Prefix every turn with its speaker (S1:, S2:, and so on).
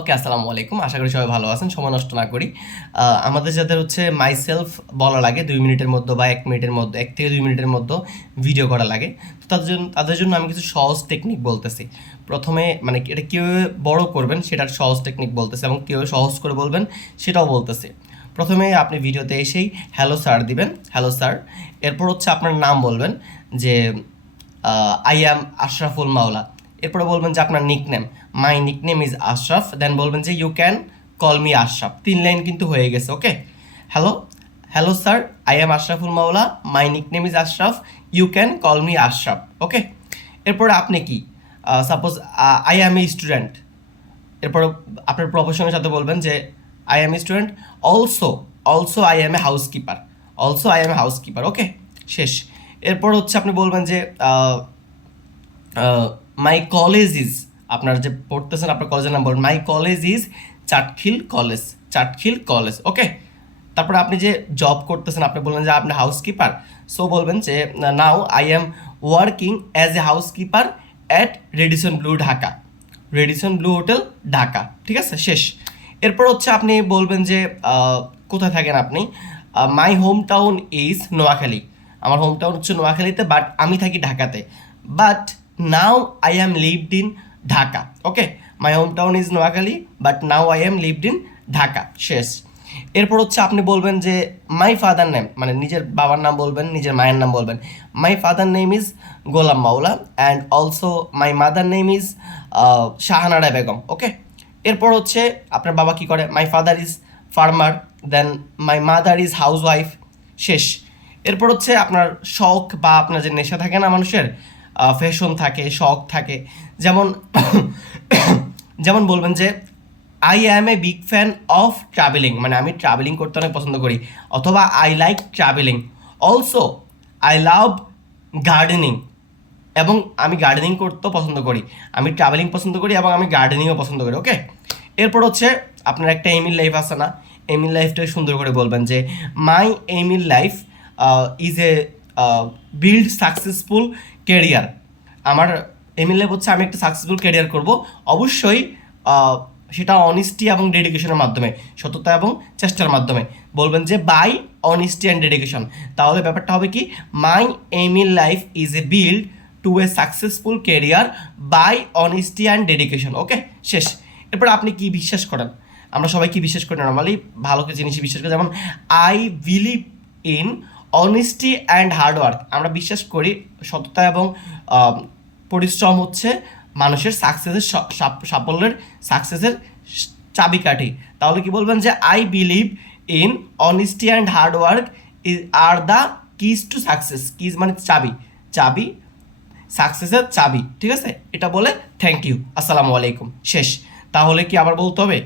S1: ওকে, আসসালামু আলাইকুম। আশা করি সবাই ভালো আছেন, সময় নষ্ট না করি। আমাদের যাদের হচ্ছে মাই সেলফ বলা লাগে, দুই মিনিটের মধ্যে বা এক মিনিটের মধ্যে, এক থেকে দুই মিনিটের মধ্যে ভিডিও করা লাগে। তো তাদের জন্য তাদের জন্য আমি কিছু সহজ টেকনিক বলতেছি। প্রথমে মানে এটা কীভাবে বড় করবেন, সেটার সহজ টেকনিক বলতেছে এবং কীভাবে সহজ করে বলবেন, সেটাও বলতেছে। প্রথমে আপনি ভিডিওতে এসেই হ্যালো স্যার দিবেন হ্যালো স্যার এরপর হচ্ছে আপনার নাম বলবেন যে আই অ্যাম আশরাফুল মাওলা এরপরে বলবেন যে আপনার nickname my nickname is Ashraf then বলবেন যে you can call me Ashraf তিন লাইন কিন্তু হয়ে গেছে okay hello hello sir I am Ashraful Maula my nickname is Ashraf you can call me Ashraf okay এরপরে আপনি কি? Suppose I am a student এরপর আপনার প্রফেশনের সাথে বলবেন যে I am student also also I am a housekeeper also I am a housekeeper okay শেষ। এরপর হচ্ছে আপনি বলবেন যে মাই কলেজ ইজ আপনার যে পড়তেছেন আপনার কলেজের নাম বলবেন my college is Chatkhil college Chatkhil college okay তারপরে আপনি যে জব করতেছেন, আপনি বললেন যে আপনি হাউসকিপার সো বলবেন যে now I am working as a housekeeper at Radisson Blu Dhaka Radisson Blu hotel Dhaka ঠিক আছে? শেষ। এরপর হচ্ছে আপনি বলবেন যে কোথায় থাকেন আপনি? My home town is Noakhali আমার হোম টাউন হচ্ছে নোয়াখালীতে বাট আমি থাকি ঢাকাতে। But now I am lived in Dhaka okay my home town is Noakhali but now I am lived in Dhaka শেষ. এরপর হচ্ছে আপনি বলবেন যে মাই ফাদার নেম মানে নিজের বাবার নাম বলবেন, নিজের মায়ের নাম বলবেন। My father name is Golam Maula and also my mother name is Shahana Begum okay এরপর হচ্ছে আপনার বাবা কি করে? My father is farmer then my mother is housewife শেষ। এরপর হচ্ছে আপনার শখ বা আপনার যে নেশা থাকে না মানুষের ফ্যাশন থাকে, শখ থাকে। যেমন যেমন বলবেন যে I am a big fan of travelling মানে আমি ট্রাভেলিং করতে অনেক পছন্দ করি, অথবা I like travelling also I love gardening এবং আমি গার্ডেনিং করতেও পছন্দ করি। আমি ট্রাভেলিং পছন্দ করি এবং আমি গার্ডেনিংও পছন্দ করি ওকে এরপর হচ্ছে, আপনার একটা এমিল লাইফ আছে না? এমিল লাইফটা সুন্দর করে বলবেন যে my aim in life is a build successful career আমার এমিল লাইফ হচ্ছে আমি একটা সাকসেসফুল কেরিয়ার করব। অবশ্যই সেটা অনেস্টি এবং ডেডিকেশনের মাধ্যমে, সততা এবং চেষ্টার মাধ্যমে। বলবেন যে, বাই অনেস্টি অ্যান্ড ডেডিকেশন তাহলে ব্যাপারটা হবে কি, my aim in life is a build to a successful career by honesty and dedication okay, শেষ। এরপর আপনি কি বিশ্বাস করেন? আমরা সবাই কি বিশ্বাস করি? নর্মালি ভালো কিছু জিনিসই বিশ্বাস করি। যেমন I believe in honesty and hard work আমরা বিশ্বাস করি সততা এবং পরিশ্রম হচ্ছে মানুষের সাকসেসের সাফল্যের সাকসেসের চাবিকাঠি। তাহলে কি বলবেন যে I believe in honesty and hard work is are the keys to success keys মানে চাবি। চাবি সাকসেসের চাবি। ঠিক আছে? এটা বলে থ্যাংক ইউ আসসালামু আলাইকুম। শেষ। তাহলে কি আবার বলতে হবে?